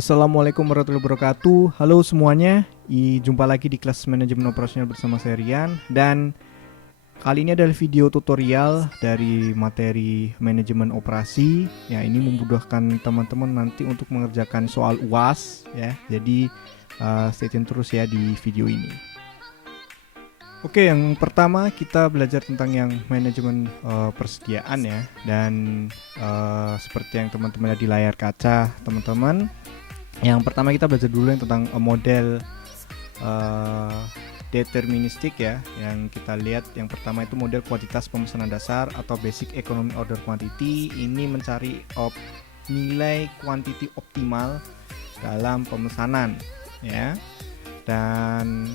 Assalamualaikum warahmatullahi wabarakatuh. Halo semuanya, jumpa lagi di kelas manajemen operasional bersama saya Rian. Dan kali ini adalah video tutorial dari materi manajemen operasi. Ya, ini memudahkan teman-teman nanti untuk mengerjakan soal UAS ya. Jadi stay tune terus ya di video ini. Oke, yang pertama kita belajar tentang yang manajemen persediaan ya. Dan seperti yang teman-teman lihat di layar kaca teman-teman, yang pertama kita belajar dulu yang tentang model deterministik ya. Yang kita lihat yang pertama itu model kuantitas pemesanan dasar atau basic economic order quantity. Ini mencari nilai quantity optimal dalam pemesanan ya. Dan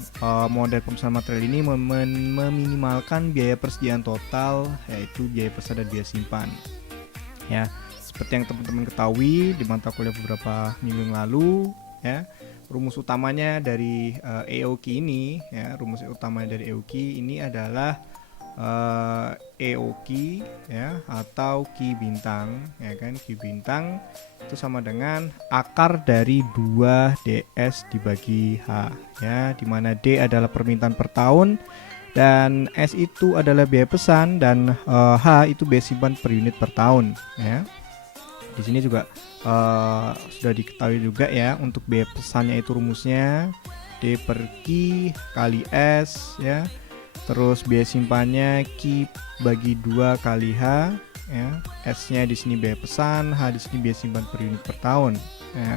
model pemesanan material ini meminimalkan biaya persediaan total, yaitu biaya pesan dan biaya simpan ya. Seperti yang teman-teman ketahui di mata kuliah beberapa minggu yang lalu ya, rumus utamanya dari EOQ ini ya, rumus utama dari EOQ ini adalah EOQ ya, atau Q bintang ya kan. Q bintang itu sama dengan akar dari 2 DS dibagi H ya, dimana D adalah permintaan per tahun dan S itu adalah biaya pesan dan H itu biaya simpan per unit per tahun ya. Di sini juga sudah diketahui juga ya, untuk biaya pesannya itu rumusnya D per Q kali S ya. Terus biaya simpannya Q bagi 2 kali H ya. S-nya di sini biaya pesan, H di sini biaya simpan per unit per tahun ya.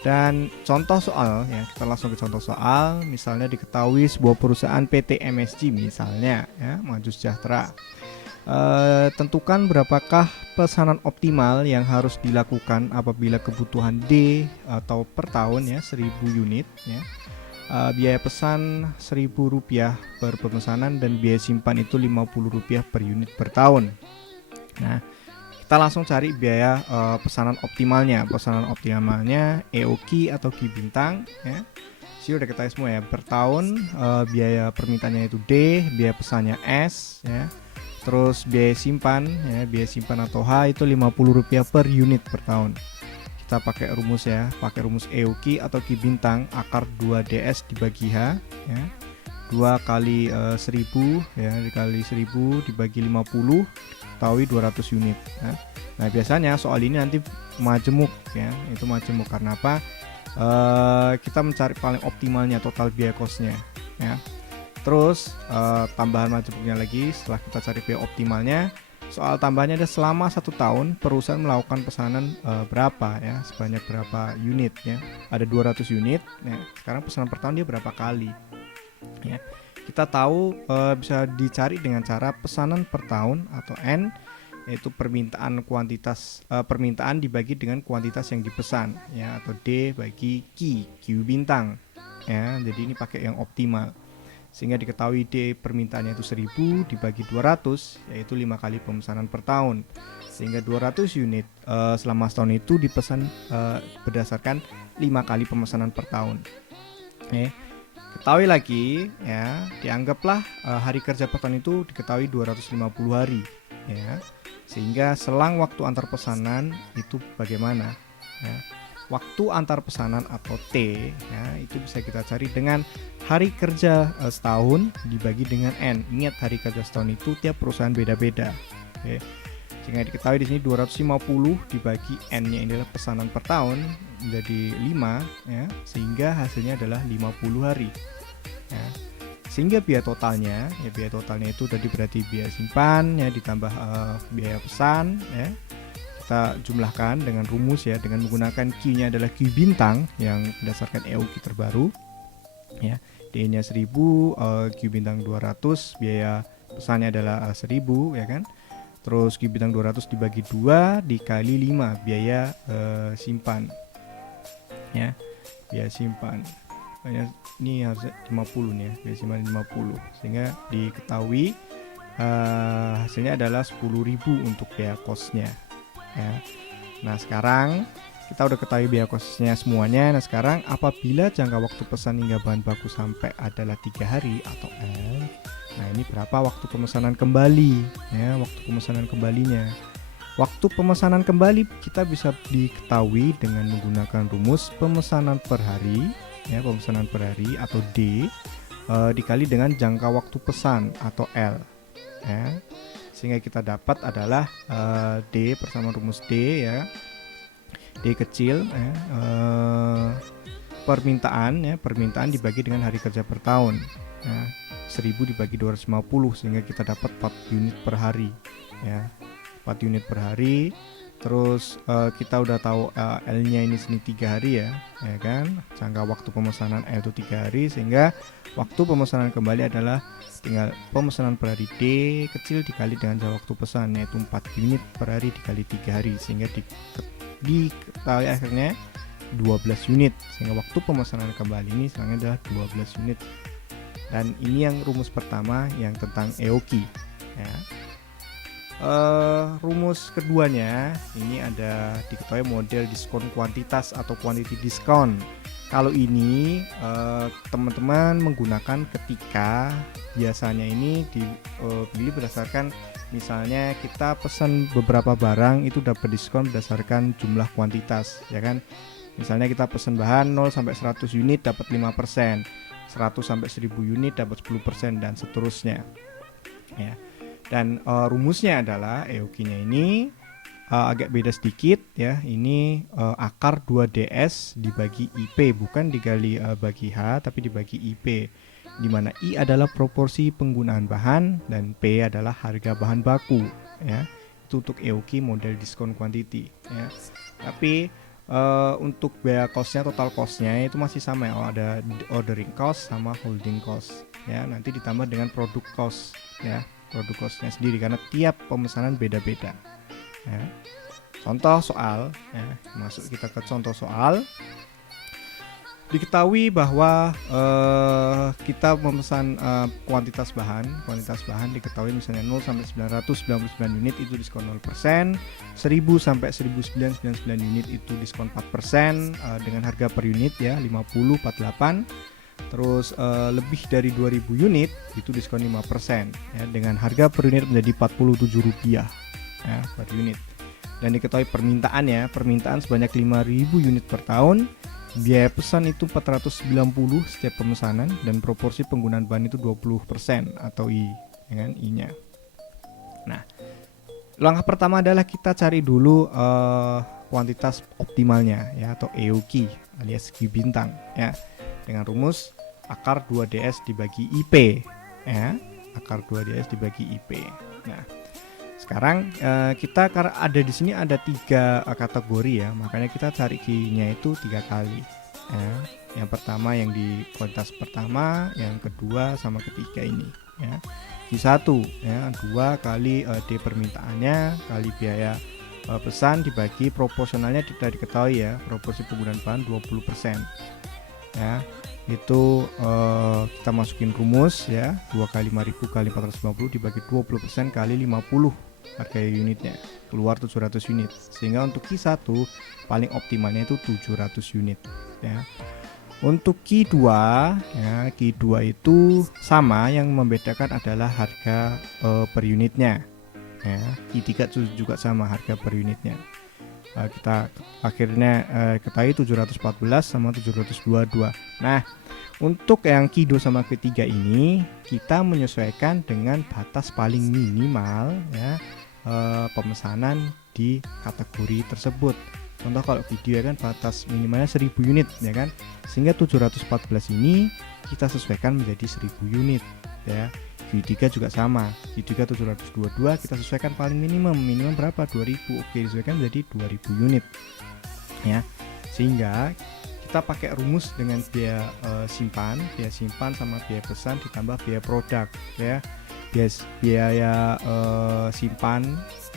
Dan contoh soal ya, kita langsung ke contoh soal. Misalnya diketahui sebuah perusahaan PT MSG misalnya ya, Maju Sejahtera. Tentukan berapakah pesanan optimal yang harus dilakukan apabila kebutuhan D atau per tahun ya 1000 unit ya. Biaya pesan Rp1.000 per pemesanan dan biaya simpan itu Rp50 per unit per tahun. Nah, kita langsung cari biaya pesanan optimalnya. Pesanan optimalnya EOQ atau Q bintang ya. Sini udah ketahui semua ya. Per tahun biaya permintaannya itu D, biaya pesannya S ya. Terus biaya simpan ya, biaya simpan atau H itu Rp50 per unit per tahun. Kita pakai rumus ya, pakai rumus EOQ atau Q bintang, akar 2DS dibagi H ya. 2 kali 1000 ya, dikali 1000 dibagi 50, ketahui 200 unit ya. Nah, biasanya soal ini nanti majemuk ya, itu majemuk karena apa? Kita mencari paling optimalnya total biaya costnya ya. Terus tambahan majemuknya lagi setelah kita cari biaya optimalnya, soal tambahnya ada selama 1 tahun perusahaan melakukan pesanan berapa ya, sebanyak berapa unit ya. Ada 200 unit ya. Sekarang pesanan per tahun dia berapa kali ya. Kita tahu bisa dicari dengan cara pesanan per tahun atau N, yaitu permintaan kuantitas permintaan dibagi dengan kuantitas yang dipesan ya, atau D bagi Q bintang ya. Jadi ini pakai yang optimal sehingga diketahui D permintaannya itu 1000 dibagi 200, yaitu 5 kali pemesanan per tahun, sehingga 200 unit selama setahun itu dipesan berdasarkan 5 kali pemesanan per tahun. Ketahui lagi ya, dianggaplah hari kerja per tahun itu diketahui 250 hari ya, sehingga selang waktu antar pesanan itu bagaimana ya. Waktu antar pesanan atau T ya, itu bisa kita cari dengan hari kerja setahun dibagi dengan N. Ingat, hari kerja setahun itu tiap perusahaan beda-beda. Oke. Sehingga diketahui di sini 250 dibagi N-nya adalah pesanan per tahun menjadi 5 ya, sehingga hasilnya adalah 50 hari. Ya. Sehingga biaya totalnya ya, biaya totalnya itu tadi berarti biaya simpan ya ditambah biaya pesan ya. Kita jumlahkan dengan rumus ya, dengan menggunakan Q-nya adalah Q bintang yang berdasarkan EOQ terbaru ya. D-nya 1000, Q bintang 200, biaya pesannya adalah 1000 ya kan. Terus Q bintang 200 dibagi 2 dikali 5 biaya simpan ya. Biaya simpan ini harus 50 nih ya, biaya simpan 50, sehingga diketahui hasilnya adalah 10.000 untuk biaya costnya ya. Nah, sekarang kita udah ketahui biaya costnya semuanya. Nah, sekarang apabila jangka waktu pesan hingga bahan baku sampai adalah 3 hari atau L, nah ini berapa waktu pemesanan kembali ya, waktu pemesanan kembalinya. Waktu pemesanan kembali kita bisa diketahui dengan menggunakan rumus pemesanan per hari, ya, pemesanan per hari atau D dikali dengan jangka waktu pesan atau L, ya. Sehingga kita dapat adalah D bersama rumus D, ya. D kecil, ya, permintaan dibagi dengan hari kerja per tahun, ya. 1000 dibagi 250 sehingga kita dapat 4 unit per hari, ya. 4 unit per hari. Terus kita udah tahu L-nya ini sini 3 hari, ya kan? Jangka waktu pemesanan L itu 3 hari, sehingga waktu pemesanan kembali adalah tinggal pemesanan per hari D kecil dikali dengan jangka waktu pesan, yaitu 4 unit per hari dikali 3 hari, sehingga diketahui akhirnya 12 unit, sehingga waktu pemesanan kembali ini sebenarnya adalah 12 unit. Dan ini yang rumus pertama yang tentang EOQ, ya. Rumus keduanya ini ada diketahui model diskon kuantitas atau quantity discount. Kalau ini teman-teman menggunakan ketika biasanya ini dipilih berdasarkan, misalnya kita pesan beberapa barang itu dapat diskon berdasarkan jumlah kuantitas, ya kan? Misalnya kita pesan bahan 0 sampai 100 unit dapat 5%, 100 sampai 1000 unit dapat 10%, dan seterusnya, ya. Dan rumusnya adalah EOQ-nya ini agak beda sedikit, ya. Ini akar 2DS dibagi IP, bukan dikali bagi H, tapi dibagi IP, di mana I adalah proporsi penggunaan bahan dan P adalah harga bahan baku, ya. Itu untuk EOQ model diskon quantity, ya. Tapi untuk biaya costnya, total costnya itu masih sama, ya. Ada ordering cost sama holding cost, ya. Nanti ditambah dengan produk cost, ya, produk costnya sendiri, karena tiap pemesanan beda-beda, ya. Contoh soal, ya. Masuk kita ke contoh soal. Diketahui bahwa kita memesan kuantitas bahan diketahui misalnya 0 sampai 999 unit itu diskon 0%, 1000 sampai 1999 unit itu diskon 4%, dengan harga per unit, ya, 50,48. Terus lebih dari 2000 unit itu diskon 5%, ya, dengan harga per unit menjadi Rp47, ya, per unit. Dan diketahui permintaan sebanyak 5000 unit per tahun, biaya pesan itu 490 setiap pemesanan, dan proporsi penggunaan bahan itu 20% atau I, dengan I-nya. Nah, langkah pertama adalah kita cari dulu kuantitas optimalnya, ya, atau EOQ alias Q bintang, ya, dengan rumus akar 2DS dibagi IP, ya, akar 2DS dibagi IP. Nah, sekarang kita, karena ada di sini ada 3 kategori, ya, makanya kita cari Q-nya itu 3 kali, ya. Yang pertama yang di kuantitas pertama, yang kedua sama ketiga ini, ya. Q1, ya, 2 kali D permintaannya kali biaya pesan dibagi proporsionalnya tidak diketahui, ya, proporsi penggunaan bahan 20%, ya. Itu kita masukin rumus, ya, 2 kali 5000 kali 450 dibagi 20% kali 50 harga unitnya, keluar 700 unit, sehingga untuk Q1 paling optimalnya itu 700 unit, ya. Untuk Q2, ya, Q2 itu sama, yang membedakan adalah harga per unitnya, ya. Q3 juga sama harga per unitnya. Kita akhirnya ketahui 714 sama 722. Nah, untuk yang Q2 sama ketiga ini kita menyesuaikan dengan batas paling minimal, ya, pemesanan di kategori tersebut. Contoh kalau video, ya kan, batas minimalnya 1000 unit, ya kan, sehingga 714 ini kita sesuaikan menjadi 1000 unit, ya. Q3 juga sama, Q3 722 kita sesuaikan paling minimum berapa, 2000, oke, disesuaikan menjadi 2000 unit, ya. Sehingga kita pakai rumus dengan biaya simpan sama biaya pesan ditambah biaya produk, ya. Biaya simpan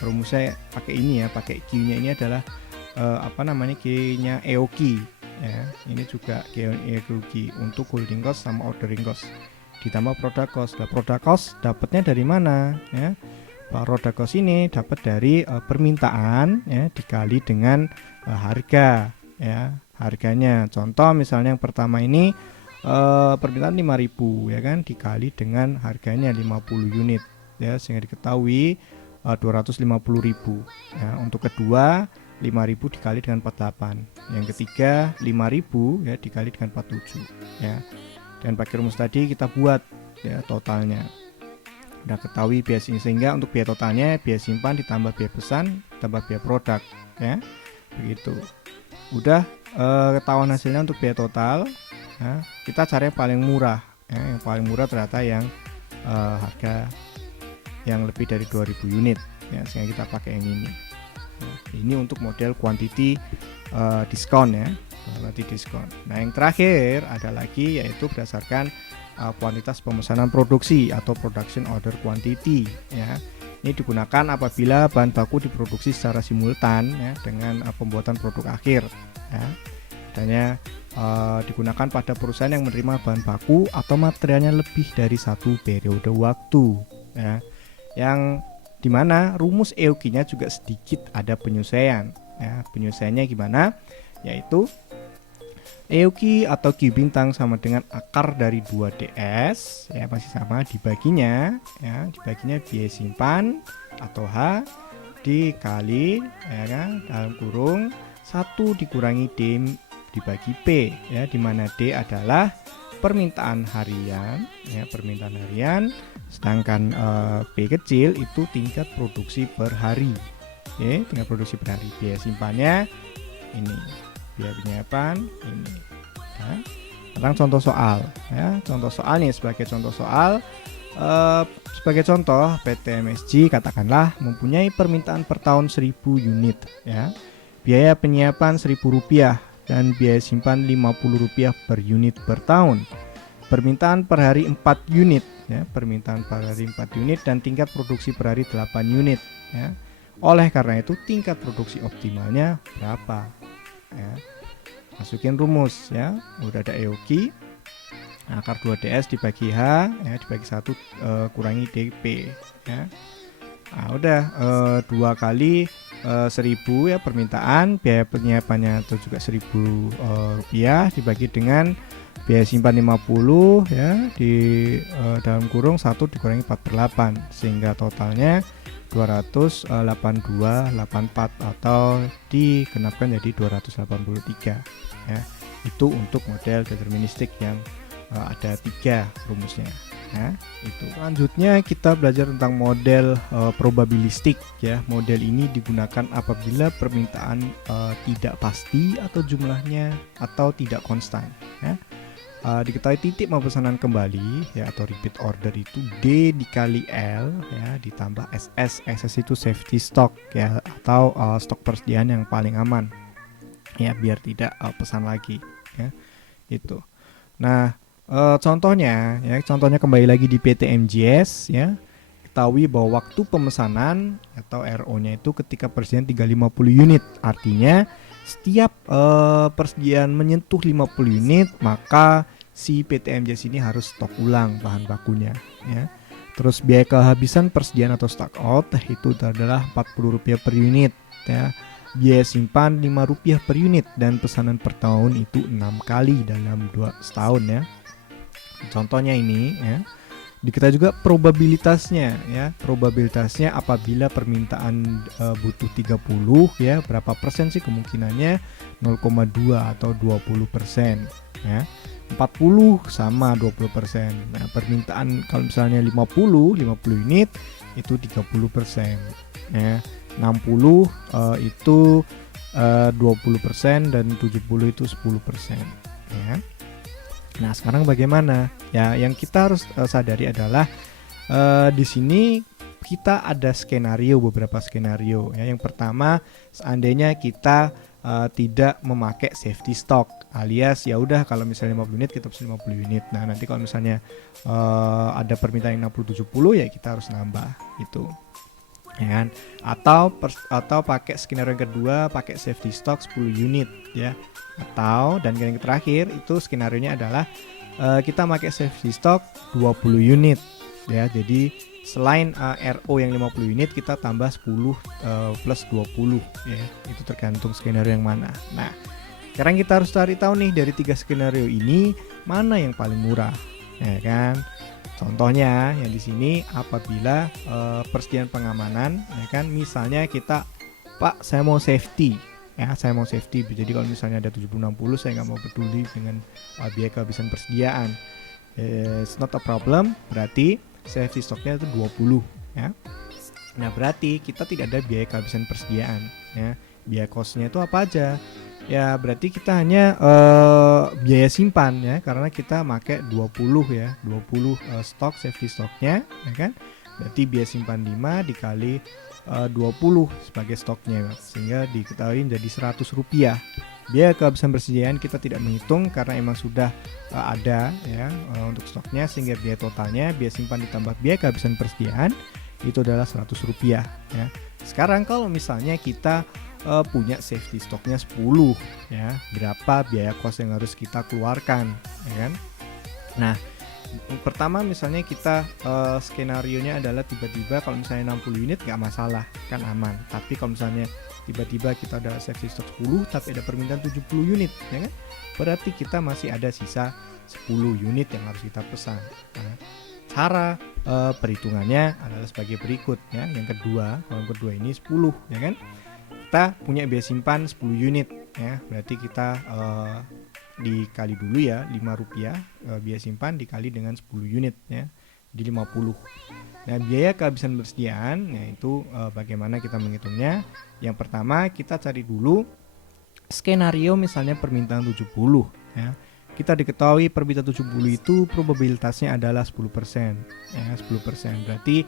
rumusnya pakai ini, ya, pakai Q-nya ini adalah Q-nya EOQ, ya. Ini juga EOQ untuk holding cost sama ordering cost ditambah product cost. Nah, product cost dapatnya dari mana, ya? Product cost ini dapat dari permintaan, ya, dikali dengan harga, ya, harganya. Contoh misalnya yang pertama ini permintaan 5000, ya kan, dikali dengan harganya 50 unit, ya, sehingga diketahui 250.000 ya. Untuk kedua 5.000 dikali dengan 48, yang ketiga 5.000 ya dikali dengan 47 ya. Dan pakai rumus tadi kita buat ya totalnya. Udah ketahui biaya sehingga untuk biaya totalnya biaya simpan ditambah biaya pesan tambah biaya produk ya. Begitu. Udah ketahuan hasilnya untuk biaya total. Nah, kita cari yang paling murah ya. Yang paling murah ternyata yang harga yang lebih dari 2.000 unit ya, sehingga kita pakai yang ini. Nah, ini untuk model quantity diskon ya, quantity diskon. Nah, yang terakhir ada lagi yaitu berdasarkan kuantitas pemesanan produksi atau production order quantity ya. Ini digunakan apabila bahan baku diproduksi secara simultan ya dengan pembuatan produk akhir ya. Adanya digunakan pada perusahaan yang menerima bahan baku atau materialnya lebih dari satu periode waktu ya. Yang dimana rumus EOQ-nya juga sedikit ada penyesuaian ya. Penyesuaiannya gimana? Yaitu EOQ atau Q bintang sama dengan akar dari 2DS ya, masih sama, dibaginya ya, dibaginya biaya simpan atau H dikali ya kan, dalam kurung 1 dikurangi D dibagi P ya, dimana D adalah permintaan harian ya, permintaan harian, sedangkan P kecil itu tingkat produksi per hari. Oke, tingkat produksi per hari. Biaya simpannya ini, biaya penyiapan ini ya. Sekarang contoh soal ya, contoh soal nih, sebagai contoh soal sebagai contoh PT MSG katakanlah mempunyai permintaan per tahun 1000 unit ya, biaya penyiapan Rp1.000 dan biaya simpan Rp50 per unit per tahun. Permintaan per hari 4 unit ya, permintaan per hari 4 unit dan tingkat produksi per hari 8 unit ya. Oleh karena itu tingkat produksi optimalnya berapa ya. Masukin rumus ya, udah ada EOQ, akar 2DS dibagi H ya, dibagi 1 kurangi DP ya. Nah, udah 2 kali 1000 ya permintaan, biaya penyiapannya itu juga Rp1.000 dibagi dengan biaya simpan 50 ya, di dalam kurung 1 dikurangi 4/8 sehingga totalnya 282,84 atau digenapkan jadi 283 ya. Itu untuk model deterministik yang ada 3 rumusnya. Nah, itu. Selanjutnya kita belajar tentang model probabilistik ya. Model ini digunakan apabila permintaan tidak pasti atau jumlahnya atau tidak konstan ya. Diketahui titik pemesanan kembali ya atau repeat order itu D dikali L ya ditambah SS. SS itu safety stock ya, atau stok persediaan yang paling aman ya, biar tidak pesan lagi ya. Itu. Nah, contohnya ya, contohnya kembali lagi di PT MJS ya. Ketahui bahwa waktu pemesanan atau RO-nya itu ketika persediaan 350 unit. Artinya setiap persediaan menyentuh 50 unit, maka si PT MJS ini harus stok ulang bahan bakunya ya. Terus biaya kehabisan persediaan atau stock out itu adalah Rp40 per unit ya. Biaya simpan Rp5 per unit dan pesanan per tahun itu 6 kali dalam 2 setahun ya. Contohnya ini ya. Diketahui juga probabilitasnya ya. Probabilitasnya apabila permintaan butuh 30 ya, berapa persen sih kemungkinannya? 0,2 atau 20% ya. 40 sama 20%. Nah, permintaan kalau misalnya 50 unit itu 30% ya. 60 itu 20% dan 70 itu 10% ya. Nah, sekarang bagaimana? Ya, yang kita harus sadari adalah di sini kita ada skenario, beberapa skenario ya. Yang pertama, seandainya kita tidak memakai safety stock, alias ya udah kalau misalnya 50 unit kita pesen 50 unit. Nah, nanti kalau misalnya ada permintaan yang 60-70 ya kita harus nambah itu. Ya kan? Atau pakai skenario yang kedua, pakai safety stock 10 unit ya. Atau dan yang terakhir itu skenarionya adalah kita pakai safety stock 20 unit ya. Jadi selain RO yang 50 unit kita tambah 10 plus 20 ya. Itu tergantung skenario yang mana. Nah, sekarang kita harus cari tahu nih dari 3 skenario ini mana yang paling murah ya kan. Contohnya yang di sini apabila persediaan pengamanan, ya kan, misalnya kita, Pak, saya mau safety, ya, saya mau safety. Jadi kalau misalnya ada 70-60, saya nggak mau peduli dengan biaya kehabisan persediaan. It's not a problem, berarti safety stocknya itu 20, ya. Nah, berarti kita tidak ada biaya kehabisan persediaan, ya. Biaya costnya itu apa aja? Ya, berarti kita hanya biaya simpan, ya, karena kita pakai 20, ya, 20 stok safety stoknya, ya kan. Berarti biaya simpan 5 dikali 20 sebagai stoknya, sehingga diketahui jadi Rp100. Biaya kehabisan persediaan kita tidak menghitung karena emang sudah ada, ya, untuk stoknya, sehingga biaya totalnya biaya simpan ditambah biaya kehabisan persediaan itu adalah Rp100, ya. Sekarang kalau misalnya kita punya safety stoknya 10, ya, berapa biaya cost yang harus kita keluarkan, ya kan? Nah, pertama misalnya kita skenarionya adalah tiba-tiba kalau misalnya 60 unit nggak masalah, kan aman. Tapi kalau misalnya tiba-tiba kita ada safety stock 10 tapi ada permintaan 70 unit, ya kan? Berarti kita masih ada sisa 10 unit yang harus kita pesan. Nah, cara perhitungannya adalah sebagai berikut, ya. Yang kedua, kolom kedua ini 10, ya kan? Kita punya biaya simpan 10 unit, ya. Berarti kita dikali dulu, ya, Rp5 biaya simpan dikali dengan 10 unit, ya, di 50. Nah, biaya kehabisan persediaan, yaitu bagaimana kita menghitungnya. Yang pertama kita cari dulu skenario misalnya permintaan 70, ya. Kita diketahui permintaan 70 itu probabilitasnya adalah 10%, ya, 10%. Berarti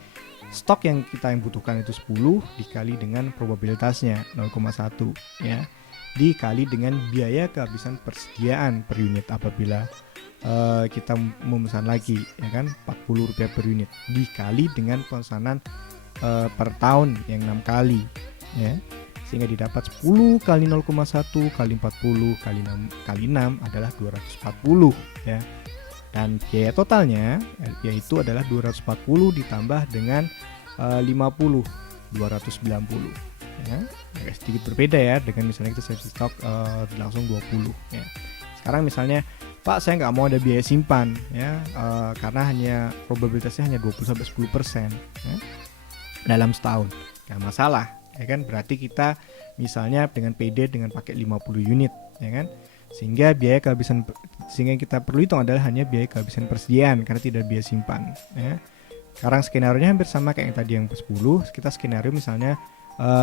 stok yang kita butuhkan itu 10 dikali dengan probabilitasnya 0,1, ya, dikali dengan biaya kehabisan persediaan per unit apabila kita memesan lagi, ya kan, Rp40 per unit, dikali dengan pemesanan per tahun yang 6 kali, ya, sehingga didapat 10 kali 0,1 kali 40 kali 6 adalah 240, ya. Dan biaya totalnya yaitu adalah 240 ditambah dengan 50, 290, ya. Agak sedikit berbeda, ya, dengan misalnya kita safety stock langsung 20, ya. Sekarang misalnya, Pak, saya nggak mau ada biaya simpan, ya, karena hanya probabilitasnya hanya 20-10%, ya, dalam setahun. Nggak masalah, ya kan. Berarti kita misalnya dengan PD dengan pakai 50 unit, ya kan. Sehingga sehingga kita perlu hitung adalah hanya biaya kehabisan persediaan karena tidak biaya simpan, ya. Sekarang skenario-nya hampir sama kayak yang tadi yang 10. Kita skenario misalnya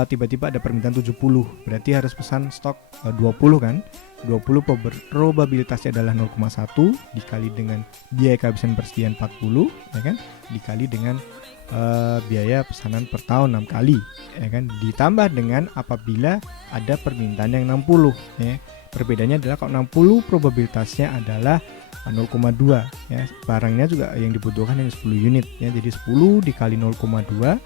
tiba-tiba ada permintaan 70, berarti harus pesan stok 20, kan. 20 probabilitasnya adalah 0,1 dikali dengan biaya kehabisan persediaan 40, ya kan, dikali dengan biaya pesanan per tahun 6 kali, ya kan, ditambah dengan apabila ada permintaan yang 60, ya. Perbedaannya adalah kalau 60 probabilitasnya adalah 0,2, ya. Barangnya juga yang dibutuhkan yang 10 unit, ya. Jadi 10 dikali 0,2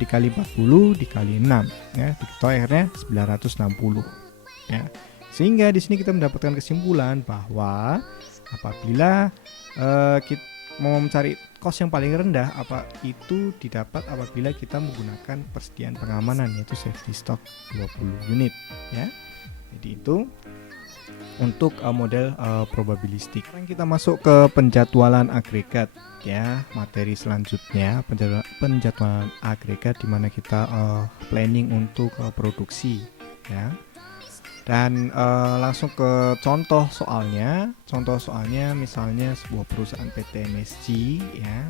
dikali 40 dikali 6, ya. Itu akhirnya 960, ya. Sehingga di sini kita mendapatkan kesimpulan bahwa apabila kita mau mencari cost yang paling rendah, itu didapat apabila kita menggunakan persediaan pengamanan, yaitu safety stock 20 unit, ya. Jadi itu untuk model probabilistik. Sekarang kita masuk ke penjadwalan agregat, ya. Materi selanjutnya penjadwalan agregat di mana kita planning untuk produksi, ya. Dan langsung ke contoh soalnya. Contoh soalnya misalnya sebuah perusahaan PT MSG, ya,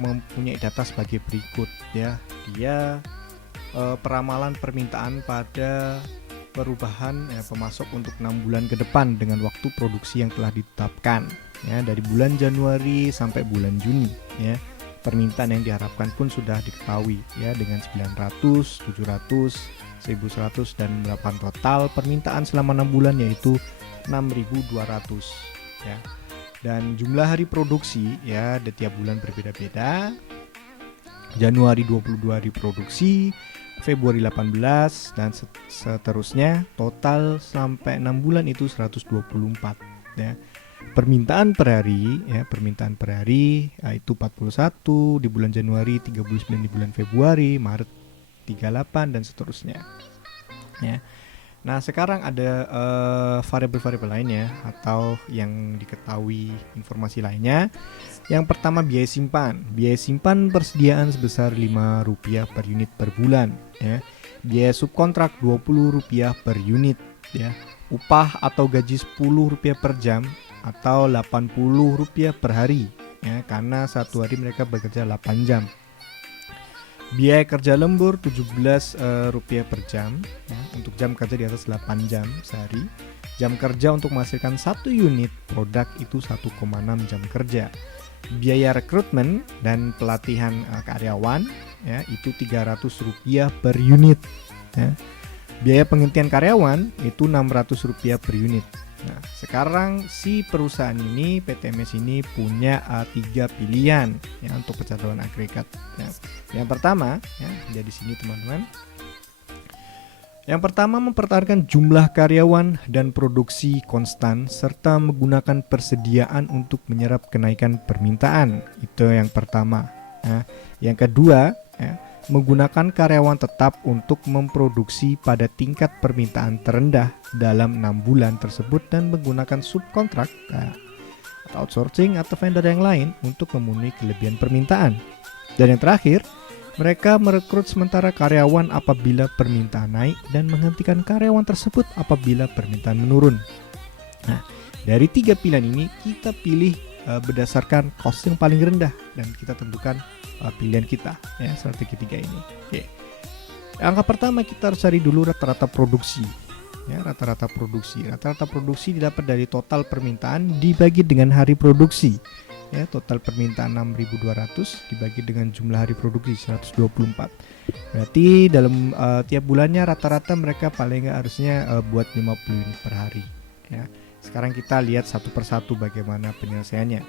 mempunyai data sebagai berikut, ya. Dia peramalan permintaan pada perubahan pemasok untuk 6 bulan ke depan dengan waktu produksi yang telah ditetapkan, ya, dari bulan Januari sampai bulan Juni, ya. Permintaan yang diharapkan pun sudah diketahui, ya, dengan 900, 700, 1100 dan 8 total permintaan selama 6 bulan yaitu 6200, ya. Dan jumlah hari produksi, ya, di tiap bulan berbeda-beda. Januari 22 hari produksi, Februari 18 dan seterusnya. Total sampai 6 bulan itu 124, ya. Permintaan per hari, ya, permintaan per hari itu 41 di bulan Januari, 39 di bulan Februari, Maret 38 dan seterusnya, ya. Nah, sekarang ada variabel-variabel lainnya atau yang diketahui informasi lainnya. Yang pertama biaya simpan. Biaya simpan persediaan sebesar Rp5 per unit per bulan ya. Biaya subkontrak Rp20 per unit ya. Upah atau gaji Rp10 per jam atau Rp80 per hari ya, karena satu hari mereka bekerja 8 jam. Biaya kerja lembur Rp17 per jam ya, untuk jam kerja di atas 8 jam sehari. Jam kerja untuk menghasilkan 1 unit produk itu 1,6 jam kerja. Biaya rekrutmen dan pelatihan karyawan ya, itu Rp300 per unit ya. Biaya penghentian karyawan itu Rp600 per unit. Nah, sekarang si perusahaan ini, PTMS ini punya 3 pilihan ya untuk pencatatan agregat ya. Yang pertama ya, jadi sini teman-teman. Yang pertama, mempertahankan jumlah karyawan dan produksi konstan serta menggunakan persediaan untuk menyerap kenaikan permintaan. Itu yang pertama ya. Yang kedua ya, menggunakan karyawan tetap untuk memproduksi pada tingkat permintaan terendah dalam 6 bulan tersebut dan menggunakan subkontrak atau outsourcing atau vendor yang lain untuk memenuhi kelebihan permintaan. Dan yang terakhir, mereka merekrut sementara karyawan apabila permintaan naik dan menghentikan karyawan tersebut apabila permintaan menurun. Nah, dari 3 pilihan ini kita pilih berdasarkan cost yang paling rendah dan kita tentukan pilihan kita ya, strategi 3 ini. Oke. Angka pertama kita harus cari dulu rata-rata produksi. Ya, rata-rata produksi. Rata-rata produksi didapat dari total permintaan dibagi dengan hari produksi. Ya, total permintaan 6.200 dibagi dengan jumlah hari produksi 124. Berarti dalam tiap bulannya rata-rata mereka paling nggak harusnya buat 50 unit per hari. Ya. Sekarang kita lihat satu persatu bagaimana penyelesaiannya.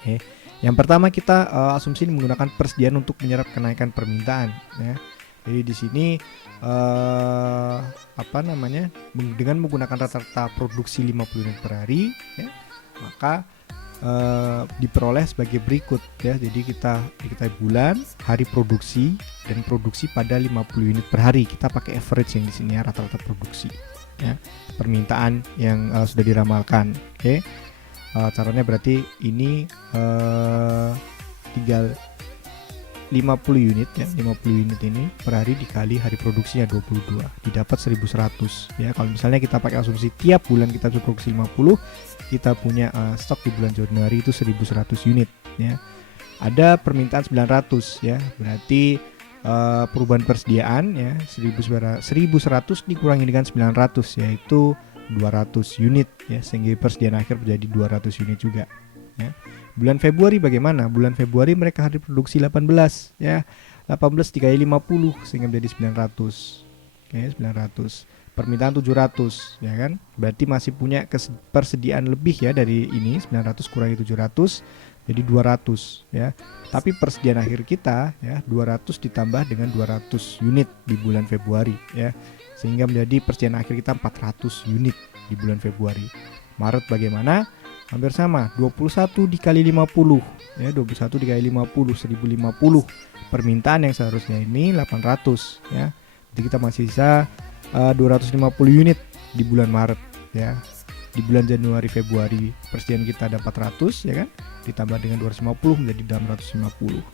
Oke. Yang pertama kita asumsi menggunakan persediaan untuk menyerap kenaikan permintaan. Ya. Jadi di sini dengan menggunakan rata-rata produksi 50 unit per hari, ya, maka diperoleh sebagai berikut ya. Jadi kita bulan, hari produksi dan produksi pada 50 unit per hari. Kita pakai average yang di sini ya, rata-rata produksi ya. Permintaan yang sudah diramalkan. Oke. Caranya berarti ini tinggal 50 unit ya, 50 unit ini per hari dikali hari produksinya 22 didapat 1100 ya. Kalau misalnya kita pakai asumsi tiap bulan kita produksi 50, kita punya stok di bulan Januari itu 1100 unit ya. Ada permintaan 900 ya, berarti perubahan persediaan ya 1100 dikurangi dengan 900 yaitu 200 unit ya, sehingga persediaan akhir menjadi 200 unit juga ya. Bulan Februari bagaimana? Bulan Februari mereka hari produksi 18 ya. 18 dikali 50 sehingga menjadi 900. Oke, 900. Permintaan 700 ya kan? Berarti masih punya persediaan lebih ya dari ini, 900 kurangi 700 jadi 200 ya. Tapi persediaan akhir kita ya 200 ditambah dengan 200 unit di bulan Februari ya. Sehingga menjadi persediaan akhir kita 400 unit di bulan Februari. Maret bagaimana? Hampir sama, 21 dikali 50 ya, 21 dikali 50 1050. Permintaan yang seharusnya ini 800 ya. Jadi kita masih sisa 250 unit di bulan Maret ya. Di bulan Januari Februari persediaan kita ada 400 ya kan, ditambah dengan 250 menjadi 650.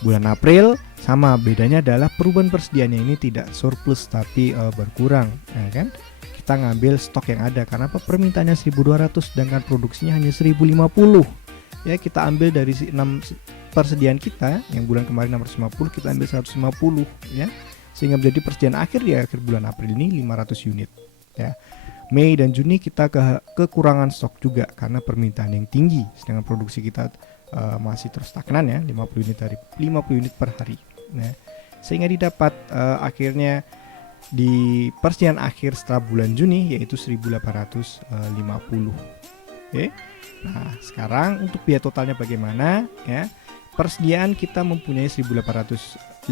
Bulan April sama, bedanya adalah perubahan persediaannya ini tidak surplus tapi berkurang ya kan. Kita ngambil stok yang ada karena permintaannya 1200 sedangkan produksinya hanya 1050 ya. Kita ambil dari 6 persediaan kita yang bulan kemarin 650, kita ambil 150 ya, sehingga menjadi persediaan akhir di akhir bulan April ini 500 unit ya. Mei dan Juni kita kekurangan stok juga karena permintaan yang tinggi sedangkan produksi kita masih terus stagnan ya, 50 unit per hari ya. Sehingga didapat akhirnya di persediaan akhir setelah bulan Juni yaitu 1850. Oke. Nah, sekarang untuk biaya totalnya bagaimana ya? Persediaan kita mempunyai 1850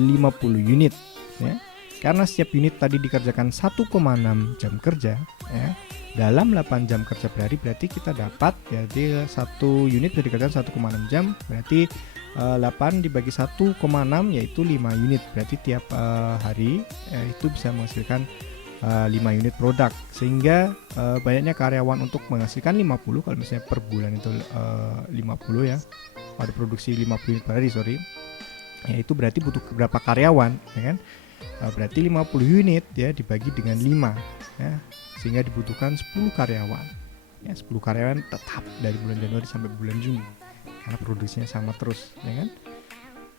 unit ya. Karena setiap unit tadi dikerjakan 1,6 jam kerja ya. Dalam 8 jam kerja per hari berarti kita dapat, jadi satu unit bisa dikerjakan 1,6 jam, berarti 8 dibagi 1,6 yaitu 5 unit. Berarti tiap hari itu bisa menghasilkan 5 unit produk, sehingga banyaknya karyawan untuk menghasilkan 50, kalau misalnya per bulan itu 50 ya, pada produksi 50 unit per hari, ya itu berarti butuh berapa karyawan, ya kan? Berarti 50 unit ya dibagi dengan 5 ya, sehingga dibutuhkan 10 karyawan ya, 10 karyawan tetap dari bulan Januari sampai bulan Juni karena produksinya sama terus, ya kan?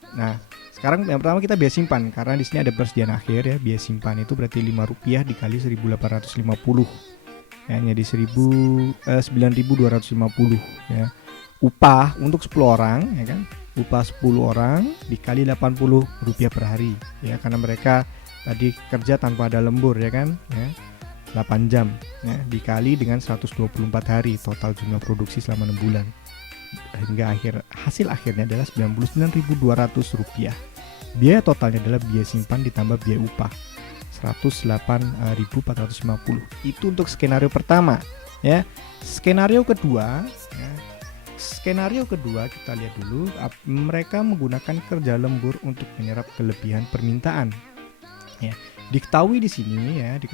Nah, sekarang yang pertama kita biaya simpan, karena di sini ada persediaan akhir ya. Biaya simpan itu berarti Rp5 dikali 1.850 ya, jadi 9.250 ya. Upah untuk 10 orang, ya kan? Upah 10 orang dikali Rp80 per hari ya, karena mereka tadi kerja tanpa ada lembur, ya kan, ya, 8 jam ya, dikali dengan 124 hari total jumlah produksi selama 6 bulan, hingga hasil akhirnya adalah Rp99.200. Biaya totalnya adalah biaya simpan ditambah biaya upah 108.450. Itu untuk skenario pertama ya. Skenario kedua ya, kita lihat dulu. Mereka menggunakan kerja lembur untuk menyerap kelebihan permintaan ya. Diketahui di sini yaitu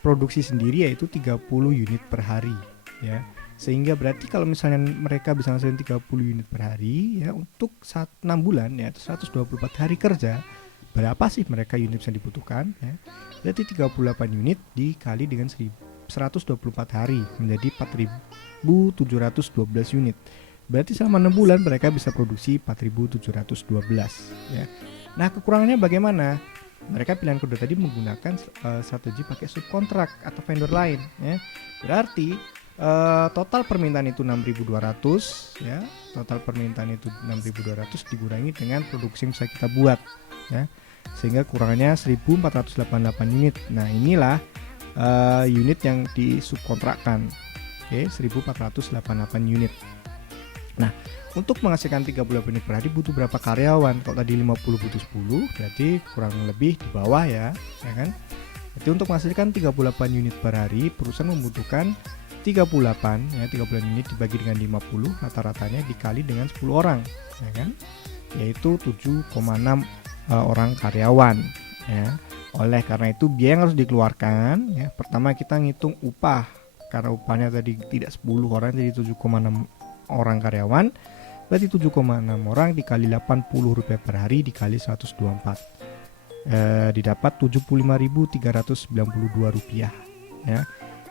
produksi sendiri yaitu 30 unit per hari ya, sehingga berarti kalau misalnya mereka bisa menghasilkan 30 unit per hari ya, untuk 6 bulan ya, 124 hari kerja, berapa sih mereka unit yang dibutuhkan ya? Berarti 38 unit dikali dengan 124 hari menjadi 4.712 unit. Berarti selama 6 bulan mereka bisa produksi 4.712 ya. Nah, kekurangannya bagaimana? Mereka pilihan kedua tadi menggunakan strategi pakai subkontrak atau vendor lain ya. Berarti total permintaan itu 6.200 ya. Total permintaan itu 6.200 dikurangi dengan produksi yang bisa kita buat ya, sehingga kurangannya 1.488 unit. Nah, inilah unit yang disubkontrakkan. Oke, 1.488 unit. Nah, untuk menghasilkan 38 unit per hari butuh berapa karyawan? Kalau tadi 50 butuh 10, berarti kurang lebih di bawah ya kan? Jadi untuk menghasilkan 38 unit per hari, perusahaan membutuhkan 38 unit dibagi dengan 50, rata-ratanya dikali dengan 10 orang, ya kan? Yaitu 7,6 orang karyawan ya. Oleh karena itu biaya yang harus dikeluarkan ya, pertama kita ngitung upah, karena upahnya tadi tidak 10 orang, jadi 7,6 orang karyawan, berarti 7,6 orang dikali Rp80 per hari dikali 124, didapat Rp75.392 ya.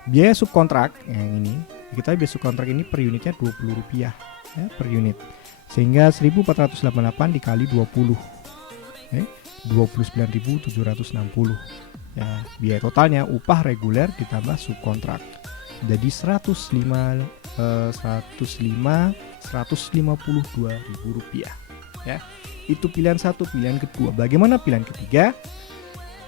Biaya subkontrak yang ini, kita biaya subkontrak ini per unitnya Rp20 ya, per unit, sehingga 1.488 dikali 20 Rp29.760 ya. Biaya totalnya upah reguler ditambah subkontrak jadi Rp152.000 ya. Itu pilihan satu. Pilihan kedua, bagaimana pilihan ketiga?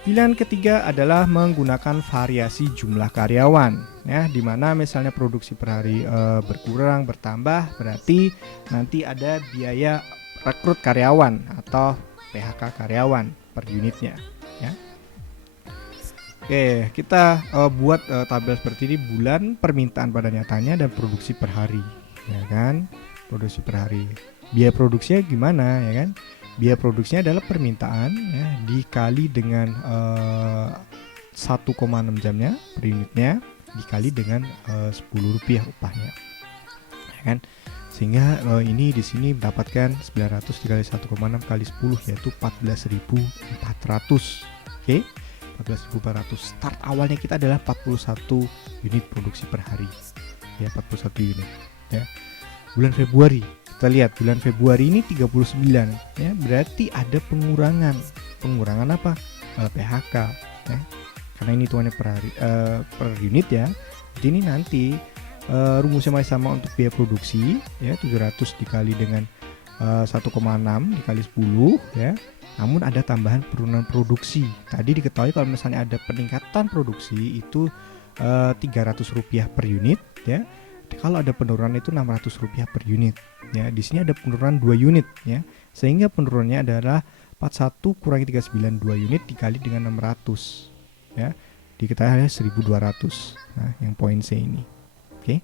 Pilihan ketiga adalah menggunakan variasi jumlah karyawan ya, dimana misalnya produksi per hari berkurang bertambah, berarti nanti ada biaya rekrut karyawan atau PHK karyawan per unitnya ya. Oke, kita buat tabel seperti ini, bulan, permintaan pada nyatanya, dan produksi per hari ya kan. Produksi per hari, biaya produksinya gimana ya kan? Biaya produksinya adalah permintaan ya, dikali dengan 1,6 jamnya per unitnya, dikali dengan Rp10 upahnya ya kan, sehingga ini di sini mendapatkan 900 dikali 1,6 kali 10 yaitu 14.400. Oke, 14.400. Start awalnya kita adalah 41 unit produksi per hari ya, 41 unit ya. Bulan Februari kita lihat, bulan Februari ini 39 ya, berarti ada pengurangan apa? PHK ya, karena ini hitungannya per hari, per unit ya. Jadi ini nanti rumusnya masih sama untuk biaya produksi ya, 700 dikali dengan 1,6 dikali 10 ya. Namun ada tambahan penurunan produksi. Tadi diketahui kalau misalnya ada peningkatan produksi itu Rp300 per unit ya. Kalau ada penurunan itu Rp600 per unit ya. Di sini ada penurunan 2 unit ya, sehingga penurunannya adalah 41 kurangi 39, 2 unit dikali dengan 600 ya, diketahui 1.200. Nah, yang poin C ini. Oke.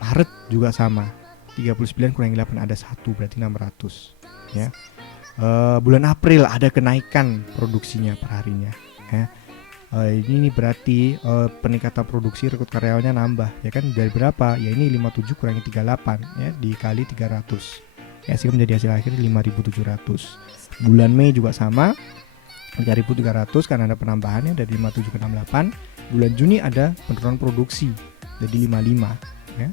Maret juga sama, 39 kurangi 8 ada 1, berarti 600 ya. bulan April ada kenaikan produksinya per harinya ya. Ini berarti peningkatan produksi rekrut karyawannya nambah ya kan, dari berapa ya, ini 57 kurangi 38 ya dikali 300 ya, sehingga menjadi hasil akhir 5.700. Bulan Mei juga sama 3.300 karena ada penambahannya dari 57 ke 68. Bulan Juni ada penurunan produksi jadi 55 ya,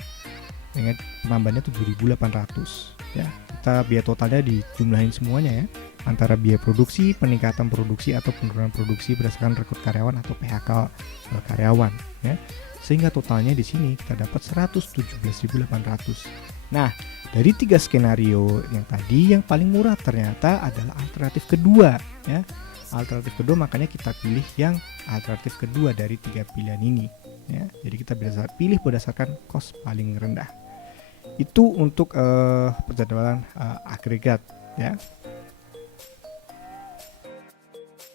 dengan penambahannya 7.800 ya. Kita biaya totalnya dijumlahin semuanya ya, antara biaya produksi, peningkatan produksi atau penurunan produksi berdasarkan rekrut karyawan atau PHK karyawan ya, sehingga totalnya di sini kita dapat 117.800. Nah, dari 3 skenario yang tadi, yang paling murah ternyata adalah alternatif kedua ya. Alternatif kedua, makanya kita pilih yang alternatif kedua dari 3 pilihan ini ya. Jadi kita bisa pilih berdasarkan cost paling rendah. Itu untuk penjadwalan agregat ya.